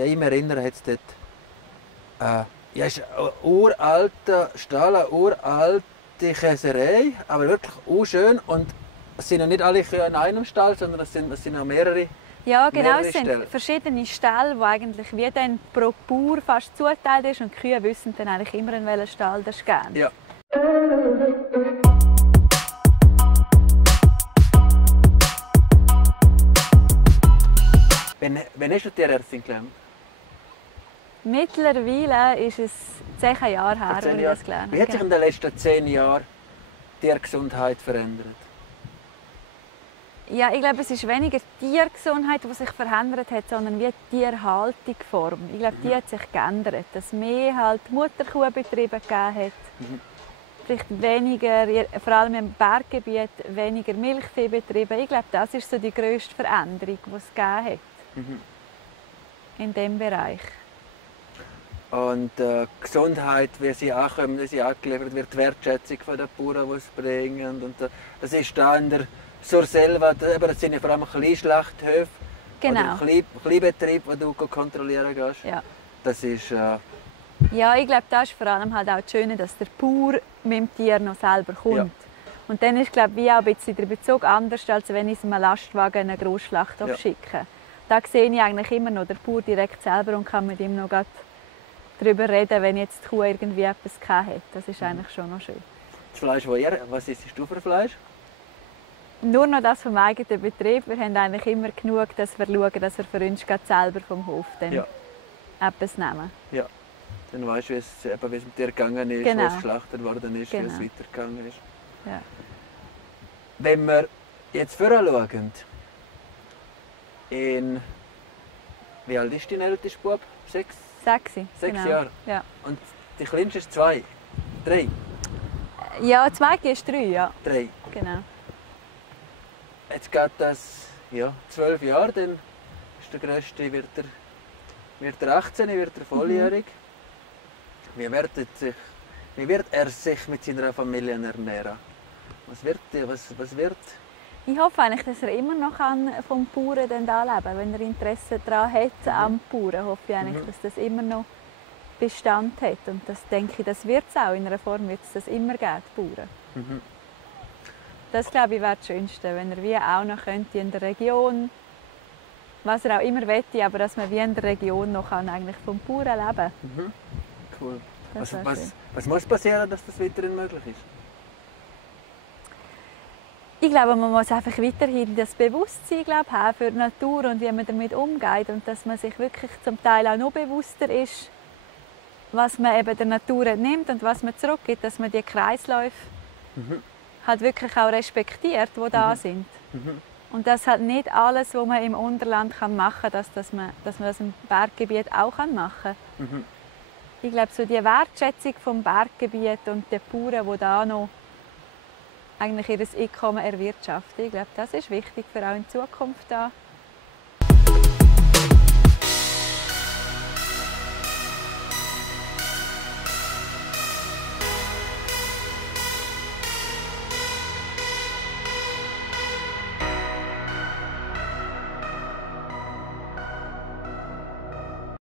Ich erinnere jetzt dort, ja, es ist ein uralter Stall, eine uralte Käserei, aber wirklich schön. Und es sind ja nicht alle Kühe in einem Stall, sondern es sind noch mehrere. Ja, genau, Mehrere es sind Ställe. verschiedene Ställe, die eigentlich wie dann pro Bauer fast zugeteilt ist. Und die Kühe wissen dann eigentlich immer, in welchen Stall das gehen. Ja. Wann hast du Tierärztin gelernt? Mittlerweile ist es 10 Jahre her, als 10 ich Jahre. das gelernt Wie hat sich in den letzten 10 Jahren die Tiergesundheit verändert? Ja, ich glaube, es ist weniger die Tiergesundheit, die sich verändert hat, sondern wie die Tierhaltungsform. Ich glaube, die hat sich geändert. Dass mehr halt Mutterkuhbetriebe gegeben hat. Vielleicht weniger, vor allem im Berggebiet, weniger Milchviehbetriebe. Ich glaube, das ist so die grösste Veränderung, die es gegeben hat. In diesem Bereich. Und Gesundheit, wie sie ankommen, wie sie angeliefert wird, die Wertschätzung der Bauern, die es bringen. Und, das ist da in der Surselva, das sind ja vor allem Kleinschlachthöfe. Genau. Oder Kleinbetrieb, den du kontrollieren kannst. Ja. Das ist... Ja, ich glaube, das ist vor allem halt auch das Schöne, dass der Bauer mit dem Tier noch selber kommt. Ja. Und dann ist, glaube ich, wie auch ein bisschen der Bezug anders, als wenn ich es einem Lastwagen in einen Grossschlachthof Ja. schicke. Da sehe ich eigentlich immer noch den Bauer direkt selber und kann mit ihm noch darüber reden, wenn jetzt die Kuh irgendwie etwas gehabt hat. Das ist eigentlich schon noch schön. Das Fleisch, was isst du für Fleisch? Nur noch das vom eigenen Betrieb. Wir haben eigentlich immer genug, dass wir schauen, dass wir für uns gerade selber vom Hof dann Ja. etwas nehmen. Ja. Dann weißt du, wie es mit dir gegangen ist, Genau. wo es geschlachtet worden ist, wie Genau. es weitergegangen ist. Ja. Wenn wir jetzt voranschauen, wie alt ist dein ältester Bub? 6? 6 6 Jahre. Ja. Und die kleinste ist 2? 3? Ja, das Mädchen ist 3, ja. 3. Genau. Jetzt geht das 12 Jahre, dann ist der Größte, wird er 18, wird er volljährig. Wie wird er sich mit seiner Familie ernähren? Was wird? Ich hoffe eigentlich, dass er immer noch vom Bauern dann da leben kann. Wenn er Interesse daran hat, am Bauern, hoffe ich eigentlich, dass das immer noch Bestand hat. Und das denke ich, das wird es auch. In einer Form wird es das immer geben, die Bauern. Das, glaube ich, wäre das Schönste, wenn er wie auch noch könnte in der Region, was er auch immer möchte, aber dass man wie in der Region noch eigentlich vom Bauern leben kann. Cool. Das wäre schön. Was muss passieren, dass das weiterhin möglich ist? Ich glaube, man muss einfach weiterhin das Bewusstsein haben für die Natur und wie man damit umgeht. Und dass man sich wirklich zum Teil auch noch bewusster ist, was man eben der Natur entnimmt und was man zurückgibt. Dass man die Kreisläufe halt wirklich auch respektiert, die da sind. Und dass halt nicht alles, was man im Unterland machen kann, dass man das im Berggebiet auch machen kann. Ich glaube, so die Wertschätzung vom Berggebiet und der Bauern, die da noch eigentlich ihr Einkommen erwirtschaften. Ich glaube, das ist wichtig für auch in Zukunft da